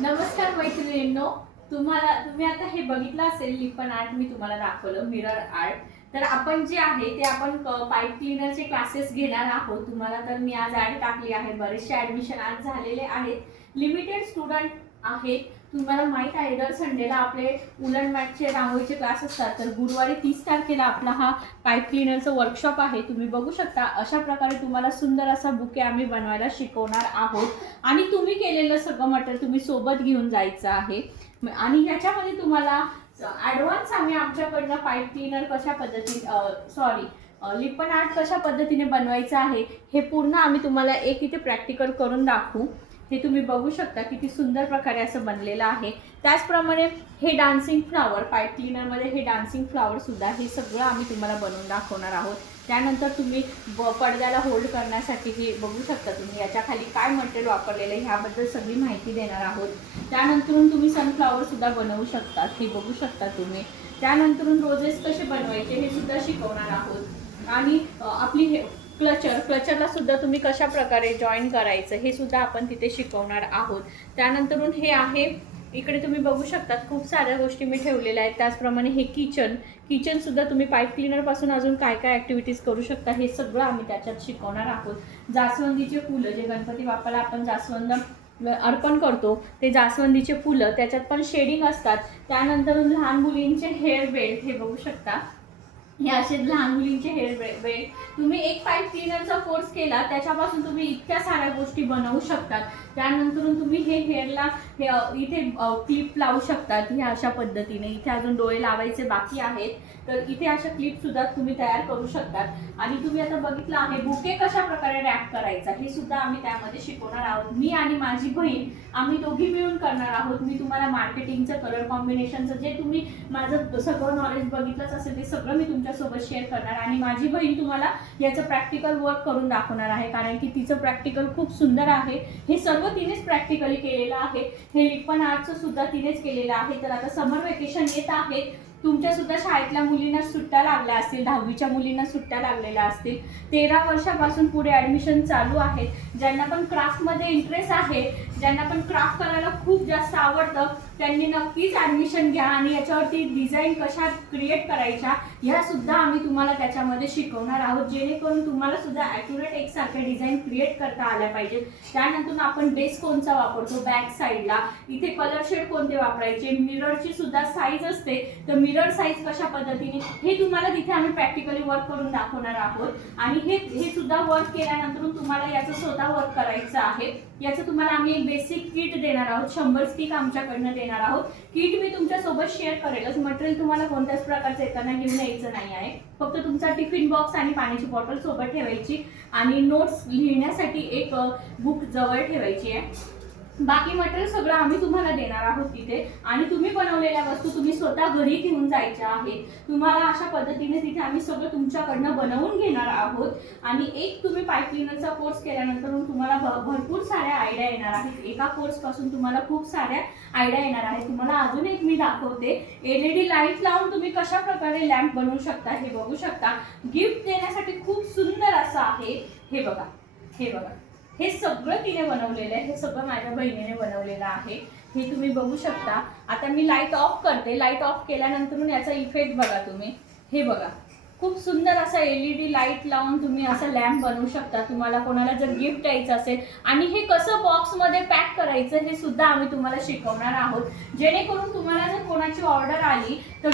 नमस्कार मैत्रिणींनो, तुम्ही आता हे बघितलं असेल लिपन आर्ट मी तुम्हाला दाखवलं मिरर आर्ट. तर आपण जे आहे ते आपण पाईप क्लीनरचे क्लासेस घेणार आहोत. तुम्हाला तर मी आज ॲड टाकली आहे. बरेचसे ॲडमिशन आज झालेले आहेत. लिमिटेड स्टुडंट आहेत. तुम्हाला माहीत आहे दर संडेला आपले उलन मॅटचे रांगोळीचे क्लास असतात. तर गुरुवारी 30 तारखेला आपला हा पाईप क्लीनरचा वर्कशॉप आहे. तुम्ही बघू शकता अशा प्रकारे तुम्हाला सुंदर असा बुके आम्ही बनवायला शिकवणार आहोत. आणि तुम्ही केलेलं सगळं मटेरियल तुम्ही सोबत घेऊन जायचं आहे. आणि याच्यामध्ये तुम्हाला ॲडव्हान्स आम्ही आमच्याकडनं पाईप क्लीनर कशा पद्धतीने लिपन आर्ट कशा पद्धतीने बनवायचं आहे हे पूर्ण आम्ही तुम्हाला एक इथे प्रॅक्टिकल करून दाखवू. हे तुम्ही बघू शकता किती सुंदर प्रकारे असं बनलेलं आहे. त्याचप्रमाणे हे डान्सिंग फ्लावर पाईप क्लीनरमध्ये हे डान्सिंग फ्लावर सुद्धा हे सगळं आम्ही तुम्हाला बनवून दाखवणार आहोत. त्यानंतर तुम्ही पडद्याला होल्ड करण्यासाठी हे बघू शकता. तुम्ही याच्या खाली काय मटेरियल वापरलेलं आहे ह्याबद्दल सगळी माहिती देणार आहोत. त्यानंतरून तुम्ही सनफ्लावर सुद्धा बनवू शकता, हे बघू शकता तुम्ही. त्यानंतरून रोजेस कसे बनवायचे हे सुद्धा शिकवणार आहोत. आणि आपली क्लचरला सुद्धा तुम्ही कशा प्रकारे जॉईन करायचं हे सुद्धा आपण तिथे शिकवणार आहोत. त्यानंतरून हे आहे इकडे तुम्ही बघू शकता खूप साऱ्या गोष्टी मी ठेवलेल्या आहेत. त्याचप्रमाणे हे किचन सुद्धा तुम्ही पाईप क्लीनर पासून अजून काय काय ॲक्टिव्हिटीज करू शकता हे सगळं आम्ही त्याच्यात शिकवणार आहोत. जास्वंदीचे फुलं जे गणपती बाप्पाला आपण जास्वंद अर्पण करतो ते जास्वंदीचे फुलं त्याच्यात पण शेडिंग असतात. त्यानंतर लहान मुलींचे हेअर बेल्ट हे बघू शकता. हे असे लहान मुलींचे हेअर बेल्ट तुम्ही एक पाईप क्लीनरचा कोर्स केला त्याच्यापासून तुम्ही इतक्या साऱ्या गोष्टी बनवू शकतात. त्यानंतर तुम्ही हे हेअरला इथे क्लिप लावू शकतात. ह्या अशा पद्धतीने इथे अजून डोळे लावायचे बाकी आहेत तर इथे अशा क्लिप सुद्धा तुम्ही तयार करू शकतात. आणि तुम्ही आता बघितलं आहे बुके कशा प्रकारे रॅप करायचा हे सुद्धा आम्ही त्यामध्ये शिकवणार आहोत. मी आणि माझी बहीण आम्ही दोघी मिळून करणार आहोत. मी तुम्हाला मार्केटिंगचं कलर कॉम्बिनेशनचं जे तुम्ही माझं सगळं नॉलेज बघितलंच असेल ते सगळं मी तुमच्यासोबत शेअर करणार. आणि माझी बहीण तुम्हाला याचं प्रॅक्टिकल वर्क करून दाखवणार आहे कारण की तिचं प्रॅक्टिकल खूप सुंदर आहे. हे सर्व तिनेच प्रॅक्टिकली केलेलं आहे. हे लिपन आर्टचं सुद्धा तिनेच केलेलं आहे. तर आता समर वेकेशन येत आहे. तुमच्या सुद्धा शाळेतल्या मुलींना सुट्ट्या लागल्या असतील, 10वीच्या मुलींना सुट्ट्या लागलेल्या असतील. 13 वर्षापासून पुढे ॲडमिशन चालू आहेत. ज्यांना पण क्राफ्टमध्ये इंटरेस्ट आहे, ज्यांना पण क्राफ्ट करायला खूप जास्त आवडतं त्यांनी नक्कीच ॲडमिशन घ्या. आणि याच्यावरती डिझाईन कशा क्रिएट करायच्या ह्या सुद्धा आम्ही तुम्हाला त्याच्यामध्ये शिकवणार आहोत जेणेकरून तुम्हाला सुद्धा ॲक्युरेट एकसारख्या डिझाईन क्रिएट करता आल्या पाहिजे. त्यानंतर आपण बेस कोणचा वापरतो बॅक साईडला, इथे कलर शेड कोणते वापरायचे, मिररची सुद्धा साईज असते तर मिरर साईज कशा पद्धतीने हे तुम्हाला तिथे आम्ही प्रॅक्टिकली वर्क करून दाखवणार आहोत. आणि हे सुद्धा वर्क केल्यानंतर तुम्हाला याचं स्वतः वर्क करायचं आहे. याचं तुम्हाला आम्ही एक बेसिक किट देणार आहोत. 100 स्टिक आमच्याकडनं देणार आहोत. किट मी तुमच्यासोबत शेअर करेलच. मटेरियल तुम्हाला कोणत्याच प्रकारचं येताना घेऊन यायचं नाही आहे. फक्त तुमचा टिफिन बॉक्स आणि पाण्याची बॉटल सोबत ठेवायची आणि नोट्स लिहिण्यासाठी एक बुक जवळ ठेवायची आहे. बाकी मटेरियल सगळं आम्ही तुम्हाला देणार आहोत तिथे. आणि तुम्ही बनवलेल्या वस्तू तुम्ही स्वतः घरी घेऊन जायच्या आहेत. तुम्हाला अशा पद्धतीने तिथे आम्ही सगळं तुमच्याकडनं बनवून घेणार आहोत. आणि एक तुम्ही पाईप क्लीनरचा कोर्स केल्यानंतर तुम्हाला भरपूर साऱ्या आयडिया येणार आहेत. एका कोर्सपासून तुम्हाला खूप साऱ्या आयडिया येणार आहेत. तुम्हाला अजून एक मी दाखवते. LED लाईट लावून तुम्ही कशा प्रकारे लॅम्प बनवू शकता हे बघू शकता. गिफ्ट देण्यासाठी खूप सुंदर असं आहे. हे बघा, हे बघा, हे सगळं तिने बनवलेलं आहे. हे सगळं माझ्या बहिणीने बनवलेलं आहे. हे तुम्ही बघू शकता. आता मी लाईट ऑफ करते. लाईट ऑफ केल्यानंतर याचा इफेक्ट बघा तुम्ही. हे बघा खूप सुंदर असा LED लाईट लावून तुम्ही असं लॅम्प बनवू शकता. तुम्हाला कोणाला जर गिफ्ट द्यायचं असेल आणि हे कसं बॉक्समध्ये पॅक करायचं हे सुद्धा आम्ही तुम्हाला शिकवणार आहोत. जेणेकरून तुम्हाला जर कोणाची ऑर्डर आली तर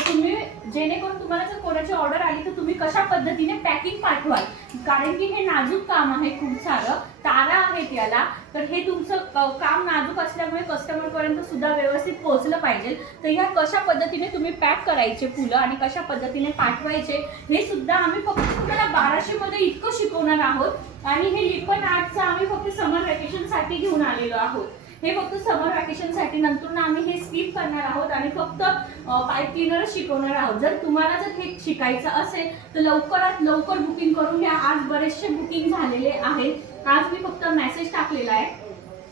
तुम्ही कशा पद्धतीने पॅकिंग पाठवाल कारण की हे नाजूक काम आहे. खूप सारं तारा आहेत याला. तर हे तुमचं काम नाजूक असल्यामुळे कस्टमरपर्यंत सुद्धा व्यवस्थित पोहोचलं पाहिजे. तर ह्या कशा पद्धतीने तुम्ही पॅक करायचे फुलं आणि कशा पद्धतीने पाठवायचे हे सुद्धा आम्ही फक्त तुम्हाला 1200 मध्ये इतकं शिकवणार आहोत. आणि हे लिपन आर्टचं आम्ही फक्त समर वेकेशनसाठी घेऊन आलेलो आहोत. हे फक्त समर वॅकेशनसाठी. नंतर आम्ही हे स्किप करणार आहोत आणि फक्त पाईप क्लीनरच शिकवणार आहोत. जर तुम्हाला जर हे शिकायचं असेल तर लवकरात लवकर बुकिंग करून घ्या. आज बरेचसे बुकिंग झालेले आहेत. आज मी फक्त मेसेज टाकलेला आहे.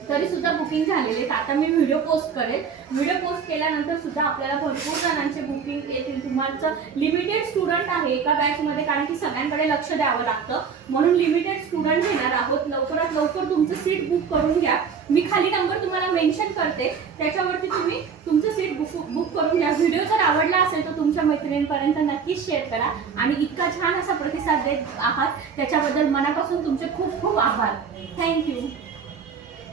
तरी सुद्धा बुकिंग झालेले आहेत. आता मी व्हिडिओ पोस्ट करेल. व्हिडिओ पोस्ट केल्यानंतर सुद्धा आपल्याला भरपूर जणांचे बुकिंग येतील. तुमचं लिमिटेड स्टुडंट आहे एका बॅचमध्ये, कारण की सगळ्यांकडे लक्ष द्यावं लागतं, म्हणून लिमिटेड स्टुडंट घेणार आहोत. लवकरात लवकर तुमचं सीट बुक करून घ्या. मी खाली नंबर तुम्हाला मेन्शन करते, त्याच्यावरती तुम्ही तुमचं सीट बुक करून घ्या. व्हिडिओ जर आवडला असेल तर तुमच्या मैत्रिणींपर्यंत नक्कीच शेअर करा. आणि इतका छान असा प्रतिसाद देत आहात त्याच्याबद्दल मनापासून तुमचे खूप खूप आभार. थँक्यू.